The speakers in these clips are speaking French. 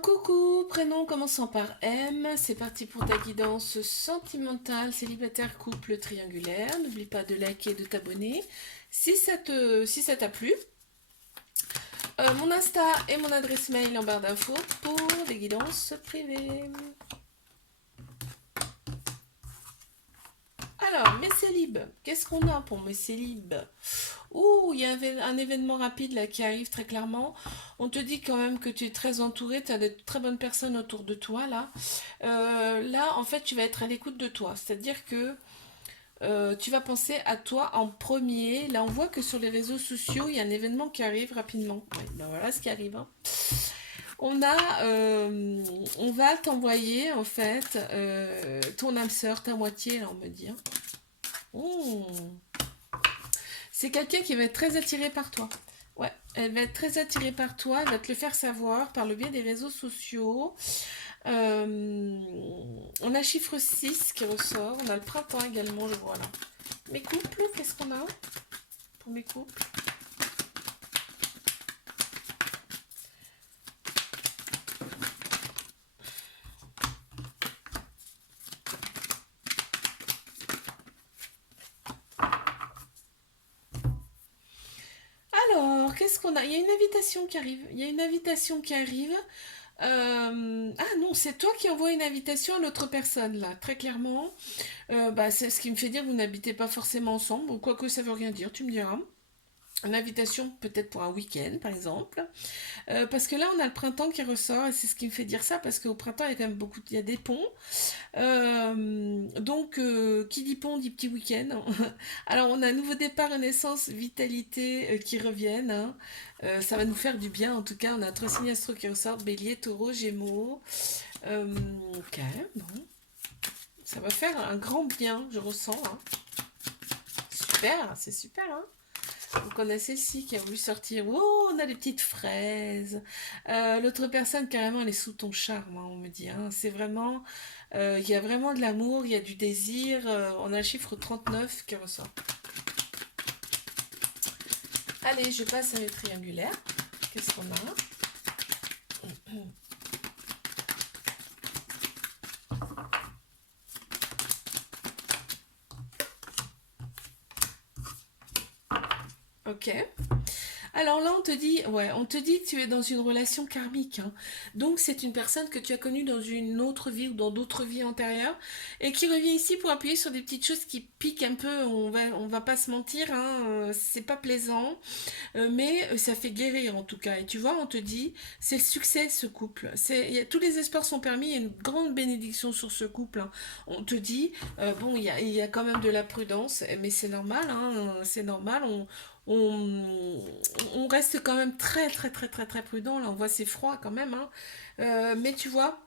Coucou, prénom commençant par M, c'est parti pour ta guidance sentimentale, célibataire, couple, triangulaire. N'oublie pas de liker et de t'abonner si ça t'a plu. Mon Insta et mon adresse mail en barre d'infos pour des guidances privées. Alors, mes célibes, qu'est-ce qu'on a pour mes célibes? Ouh, il y a un événement rapide là qui arrive très clairement. On te dit quand même que tu es très entouré, tu as de très bonnes personnes autour de toi là. Là, en fait, tu vas être à l'écoute de toi. C'est-à-dire que tu vas penser à toi en premier. Là, on voit que sur les réseaux sociaux, il y a un événement qui arrive rapidement. Ouais, ben voilà ce qui arrive, hein. On va t'envoyer en fait ton âme sœur, ta moitié, là, on me dit, hein. Oh. C'est quelqu'un qui va être très attiré par toi. Ouais, elle va être très attirée par toi, elle va te le faire savoir par le biais des réseaux sociaux. On a chiffre 6 qui ressort, on a le printemps également, je vois là. Mes couples, qu'est-ce qu'on a pour mes couples? Alors, qu'est-ce qu'on a? Il y a une invitation qui arrive. Il y a une invitation qui arrive. Ah non, c'est toi qui envoies une invitation à l'autre personne, là, très clairement. Bah, c'est ce qui me fait dire que vous n'habitez pas forcément ensemble. Bon, quoique ça veut rien dire, tu me diras. Une invitation peut-être pour un week-end, par exemple. Parce que là, on a le printemps qui ressort, et c'est ce qui me fait dire ça, parce qu'au printemps, il y a quand même beaucoup, il y a des ponts. Qui dit pont dit petit week-end. Alors, on a un nouveau départ, renaissance, vitalité qui reviennent, hein. Ça va nous faire du bien, en tout cas. On a trois signes astro qui ressortent, Bélier, Taureau, Gémeaux. Ok, bon. Ça va faire un grand bien, je ressens, hein. Super, c'est super, hein. Donc on a celle-ci qui a voulu sortir. Oh, on a des petites fraises. L'autre personne, carrément, elle est sous ton charme, hein, on me dit, hein. C'est vraiment... Il y a vraiment de l'amour, il y a du désir. On a le chiffre 39 qui ressort. Allez, je passe à les triangulaires. Qu'est-ce qu'on a? Ok. Alors là, on te dit, ouais, on te dit que tu es dans une relation karmique, hein. Donc c'est une personne que tu as connue dans une autre vie ou dans d'autres vies antérieures et qui revient ici pour appuyer sur des petites choses qui piquent un peu. On va pas se mentir, hein, c'est pas plaisant, mais ça fait guérir en tout cas. Et tu vois, on te dit, c'est le succès ce couple. Tous les espoirs sont permis. Il y a une grande bénédiction sur ce couple, hein. On te dit, bon, il y a quand même de la prudence, mais c'est normal, hein, c'est normal. On, on reste quand même très très très très très prudent. Là, on voit c'est froid quand même, hein. Mais tu vois,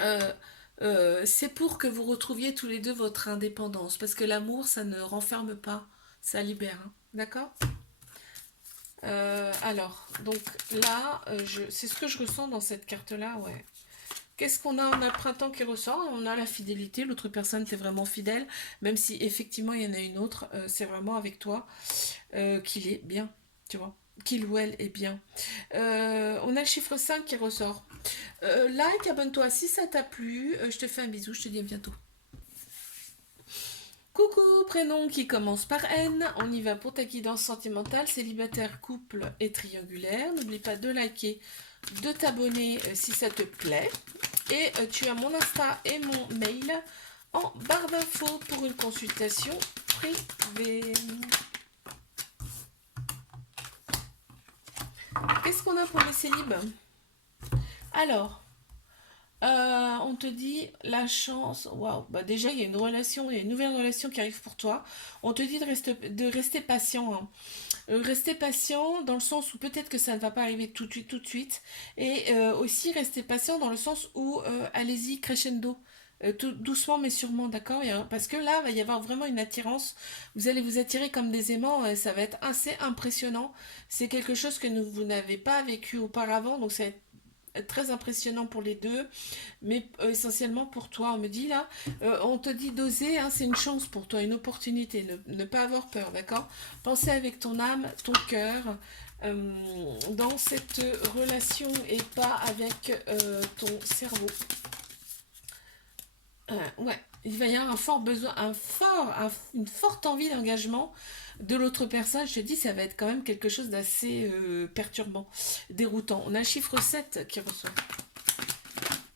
euh, c'est pour que vous retrouviez tous les deux votre indépendance. Parce que l'amour, ça ne renferme pas, ça libère, hein. D'accord? Alors, donc là, c'est ce que je ressens dans cette carte-là, ouais. Qu'est-ce qu'on a? On a le printemps qui ressort, on a la fidélité, l'autre personne t'est vraiment fidèle, même si effectivement il y en a une autre, c'est vraiment avec toi qu'il est bien, tu vois, qu'il ou elle est bien. On a le chiffre 5 qui ressort. Like, abonne-toi si ça t'a plu, je te fais un bisou, je te dis à bientôt. Coucou, prénom qui commence par N, on y va pour ta guidance sentimentale, célibataire, couple et triangulaire. N'oublie pas de liker, de t'abonner si ça te plaît. Et tu as mon Insta et mon mail en barre d'infos pour une consultation privée. Qu'est-ce qu'on a pour les célibes? Alors, on te dit la chance. Waouh, bah déjà il y a une relation, il y a une nouvelle relation qui arrive pour toi. On te dit de rester patient, hein. Rester patient dans le sens où peut-être que ça ne va pas arriver tout de suite. Et aussi rester patient dans le sens où allez-y crescendo. Tout doucement mais sûrement, d'accord? Parce que là, il va y avoir vraiment une attirance. Vous allez vous attirer comme des aimants et ça va être assez impressionnant. C'est quelque chose que vous n'avez pas vécu auparavant, donc ça va être très impressionnant pour les deux, mais essentiellement pour toi. On me dit là, on te dit d'oser, hein, c'est une chance pour toi, une opportunité. Ne pas avoir peur, d'accord? Pensez avec ton âme, ton cœur. dans cette relation et pas avec ton cerveau. Ouais, il va y avoir un fort besoin, une forte envie d'engagement de l'autre personne. Je te dis, ça va être quand même quelque chose d'assez perturbant, déroutant. On a un chiffre 7 qui ressort.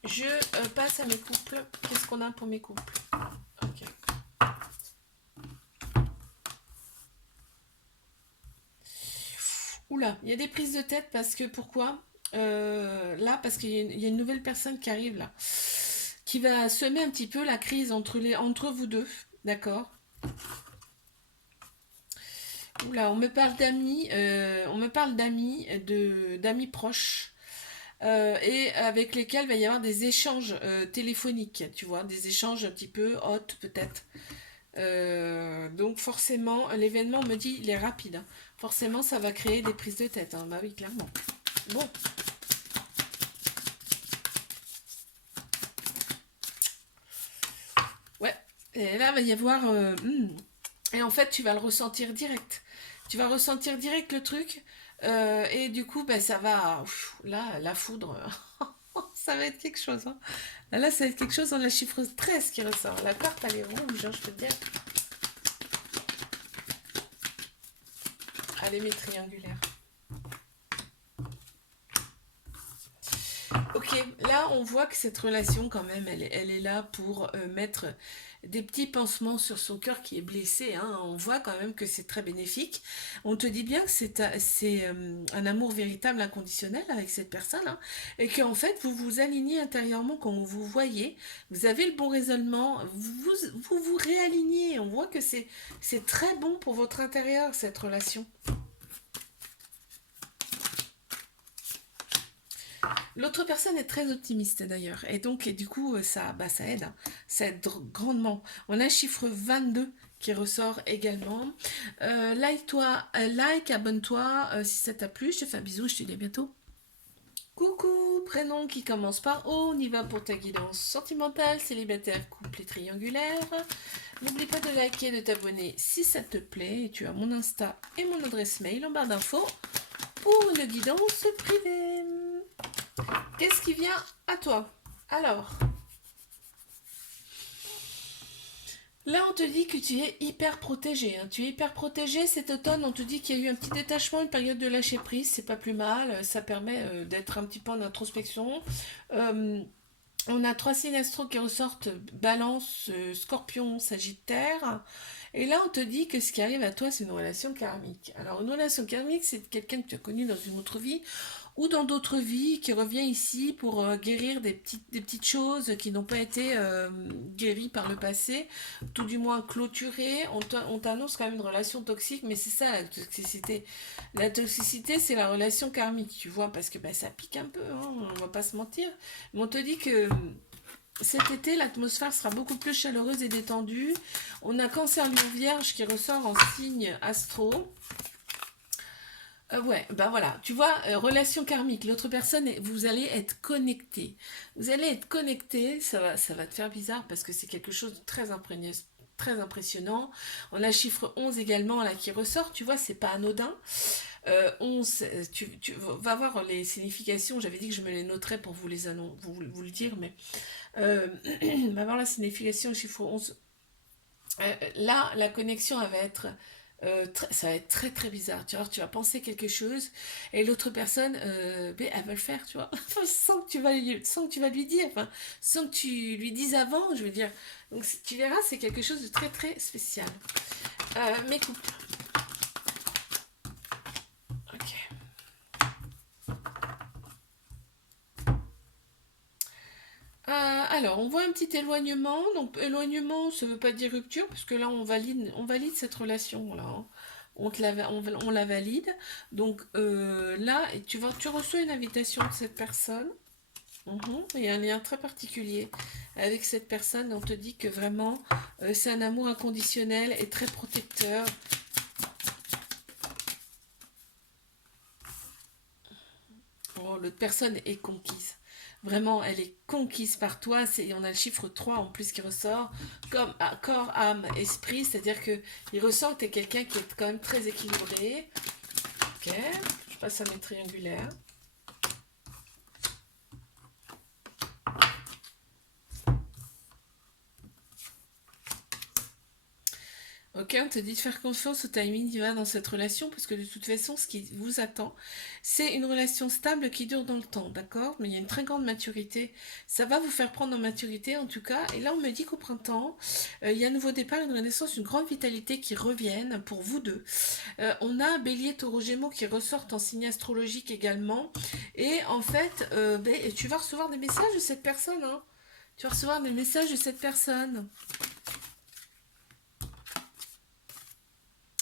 Je passe à mes couples. Qu'est-ce qu'on a pour mes couples? Ok. Oula, il y a des prises de tête parce que pourquoi? Là, parce qu'il y a une nouvelle personne qui arrive là, qui va semer un petit peu la crise entre vous deux, d'accord? Oula, on me parle d'amis, d'amis proches, et avec lesquels il va y avoir des échanges téléphoniques, tu vois, des échanges un petit peu hot peut-être. Donc forcément, l'événement me dit il est rapide, hein. Forcément, ça va créer des prises de tête, hein. Bah oui, clairement. Bon, ouais. Et là, il va y avoir... et en fait, tu vas le ressentir direct. Tu vas ressentir direct le truc. Et du coup, ben, ça va... Là, la foudre, ça va être quelque chose, hein. Là, ça va être quelque chose. On a le chiffre 13 qui ressort. La carte, elle est rouge, hein, je peux te dire. Allez, mes triangulaires. Ok, là on voit que cette relation quand même, elle est là pour mettre des petits pansements sur son cœur qui est blessé, hein. On voit quand même que c'est très bénéfique. On te dit bien que c'est un amour véritable, inconditionnel avec cette personne, hein, et qu'en fait vous vous alignez intérieurement quand vous vous voyez, vous avez le bon raisonnement, vous réalignez. On voit que c'est très bon pour votre intérieur cette relation. L'autre personne est très optimiste d'ailleurs. Et donc, et du coup, ça aide, hein. Ça aide grandement. On a un chiffre 22 qui ressort également. Like-toi, like, abonne-toi si ça t'a plu. Je te fais un bisou, je te dis à bientôt. Coucou, prénom qui commence par O, on y va pour ta guidance sentimentale, célibataire, couple et triangulaire. N'oublie pas de liker et de t'abonner si ça te plaît. Et tu as mon Insta et mon adresse mail en barre d'infos pour une guidance privée. Qu'est-ce qui vient à toi? Alors, là, on te dit que tu es hyper protégé, hein. Tu es hyper protégé cet automne. On te dit qu'il y a eu un petit détachement, une période de lâcher prise. C'est pas plus mal. Ça permet d'être un petit peu en introspection. Euh, on a trois signes astro qui ressortent, Balance, Scorpion, Sagittaire. Et là, on te dit que ce qui arrive à toi, c'est une relation karmique. Alors, une relation karmique, c'est quelqu'un que tu as connu dans une autre vie ou dans d'autres vies qui revient ici pour guérir des petites choses qui n'ont pas été guéries par le passé, tout du moins clôturées. On t'annonce quand même une relation toxique, mais c'est ça la toxicité. La toxicité, c'est la relation karmique, tu vois, parce que bah, ça pique un peu, hein, on va pas se mentir. Mais on te dit que cet été, l'atmosphère sera beaucoup plus chaleureuse et détendue. On a Cancer Lion Vierge qui ressort en signe astro. Ouais, ben voilà, tu vois, relation karmique, l'autre personne, vous allez être connecté. Vous allez être connecté, ça va te faire bizarre parce que c'est quelque chose de très impressionnant. On a le chiffre 11 également là qui ressort, tu vois, c'est pas anodin. 11, tu vas voir les significations, j'avais dit que je me les noterais pour vous le dire, mais va voir la signification du chiffre 11. Là, la connexion, elle va être ça va être très très bizarre. Tu vois, tu vas penser quelque chose et l'autre personne, ben, elle va le faire, tu vois, sans que tu vas lui dire, enfin, sans que tu lui dises avant, je veux dire. Donc tu verras, c'est quelque chose de très très spécial. Mes couples. Ok. Alors, on voit un petit éloignement. Donc, éloignement, ça ne veut pas dire rupture, puisque là, on valide cette relation là, hein. On la valide. Donc là, tu reçois une invitation de cette personne. Il y a un lien très particulier avec cette personne. On te dit que vraiment, c'est un amour inconditionnel et très protecteur. Oh, l'autre personne est conquise. Vraiment, elle est conquise par toi. On a le chiffre 3 en plus qui ressort, comme corps, âme, esprit. C'est-à-dire qu'il ressent que tu es quelqu'un qui est quand même très équilibré. Ok. Je passe à mes triangulaires. Ok, on te dit de faire confiance au timing divin dans cette relation parce que de toute façon, ce qui vous attend, c'est une relation stable qui dure dans le temps, d'accord? Mais il y a une très grande maturité. Ça va vous faire prendre en maturité en tout cas. Et là, on me dit qu'au printemps, il y a un nouveau départ, une renaissance, une grande vitalité qui reviennent pour vous deux. On a Bélier, Taureau, Gémeaux qui ressortent en signe astrologique également. Et en fait, tu vas recevoir des messages de cette personne, hein. Tu vas recevoir des messages de cette personne.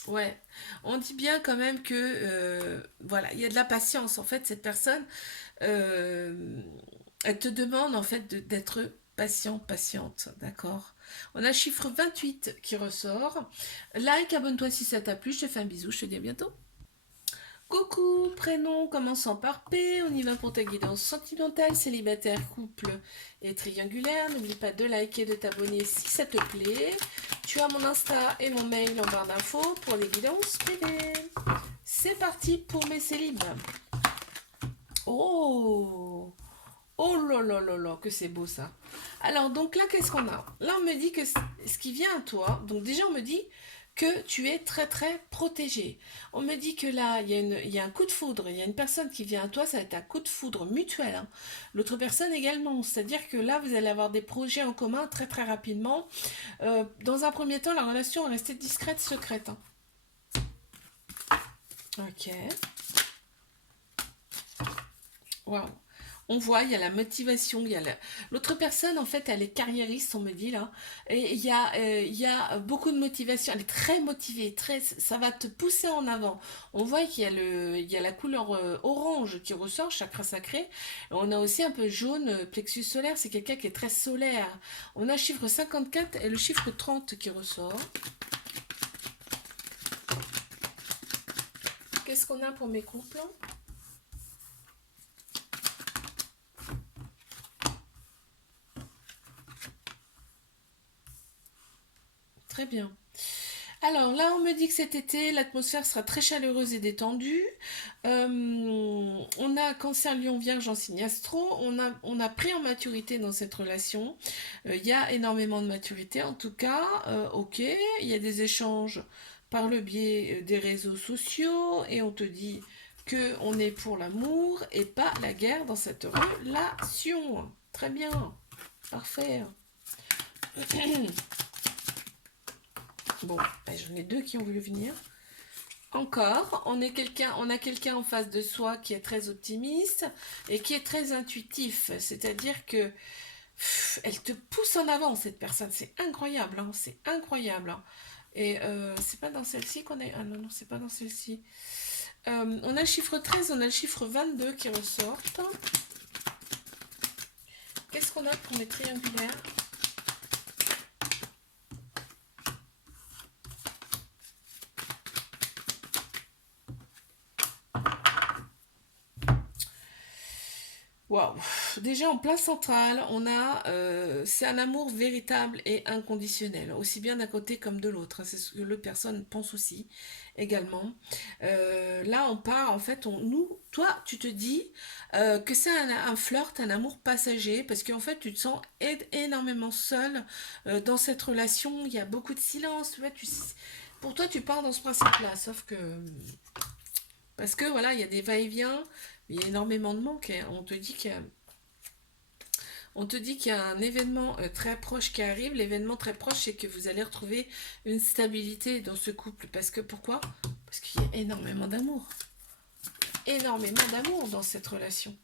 Ouais, on dit bien quand même que voilà, il y a de la patience. En fait, cette personne, euh, elle te demande en fait d'être patient, patiente, d'accord? On a le chiffre 28 qui ressort. Like, abonne-toi si ça t'a plu. Je te fais un bisou, je te dis à bientôt. Coucou, prénom commençant par P, on y va pour ta guidance sentimentale, célibataire, couple et triangulaire. N'oublie pas de liker, et de t'abonner si ça te plaît. Tu as mon Insta et mon mail en barre d'infos pour les guidances privées. C'est parti pour mes célibes. Oh, oh là là là là, que c'est beau ça. Alors donc là, qu'est-ce qu'on a? Là, on me dit que ce qui vient à toi, donc déjà on me dit que tu es très très protégé. On me dit que là, il y a un coup de foudre, il y a une personne qui vient à toi, ça va être un coup de foudre mutuel, hein. L'autre personne également, c'est-à-dire que là, vous allez avoir des projets en commun très très rapidement. Dans un premier temps, la relation est restée discrète, secrète, hein. Ok. Waouh. On voit, il y a la motivation, l'autre personne, en fait, elle est carriériste, on me dit là, et il y a beaucoup de motivation, elle est très motivée, très, ça va te pousser en avant. On voit qu'il y a il y a la couleur orange qui ressort, chakra sacré. On a aussi un peu jaune, plexus solaire, c'est quelqu'un qui est très solaire. On a le chiffre 54 et le chiffre 30 qui ressort. Qu'est-ce qu'on a pour mes couples? Très bien. Alors là, on me dit que cet été, l'atmosphère sera très chaleureuse et détendue. On a Cancer, Lion, Vierge en signe astro. On a pris en maturité dans cette relation. Il y a énormément de maturité en tout cas. Ok, il y a des échanges par le biais des réseaux sociaux et on te dit que on est pour l'amour et pas la guerre dans cette relation. Très bien, parfait. Bon, ben, j'en ai deux qui ont voulu venir. Encore, on a quelqu'un en face de soi qui est très optimiste et qui est très intuitif. C'est-à-dire que elle te pousse en avant, cette personne. C'est incroyable, hein, c'est incroyable, hein. Et c'est pas dans celle-ci qu'on est. Ah non, non, c'est pas dans celle-ci. On a le chiffre 13, on a le chiffre 22 qui ressortent. Qu'est-ce qu'on a pour les triangulaires? Waouh! Déjà en plein central, on a c'est un amour véritable et inconditionnel, aussi bien d'un côté comme de l'autre, hein. C'est ce que l'autre personne pense aussi également. Là, on part en fait, toi, tu te dis que c'est un flirt, un amour passager, parce qu'en fait, tu te sens énormément seul dans cette relation. Il y a beaucoup de silence. Tu vois, pour toi, tu pars dans ce principe-là, sauf que parce que voilà, il y a des va-et-vient, il y a énormément de manques, hein. On te dit qu'il y a un événement très proche qui arrive. L'événement très proche, c'est que vous allez retrouver une stabilité dans ce couple. Parce que pourquoi? Parce qu'il y a énormément d'amour. Énormément d'amour dans cette relation.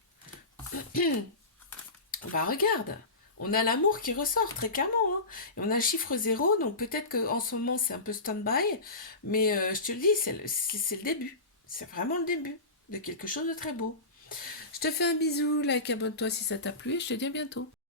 Bah regarde, on a l'amour qui ressort très clairement, hein. Et on a le chiffre 0, donc peut-être qu'en ce moment c'est un peu stand-by, mais je te le dis, c'est le début. C'est vraiment le début de quelque chose de très beau. Je te fais un bisou, like, abonne-toi si ça t'a plu et je te dis à bientôt.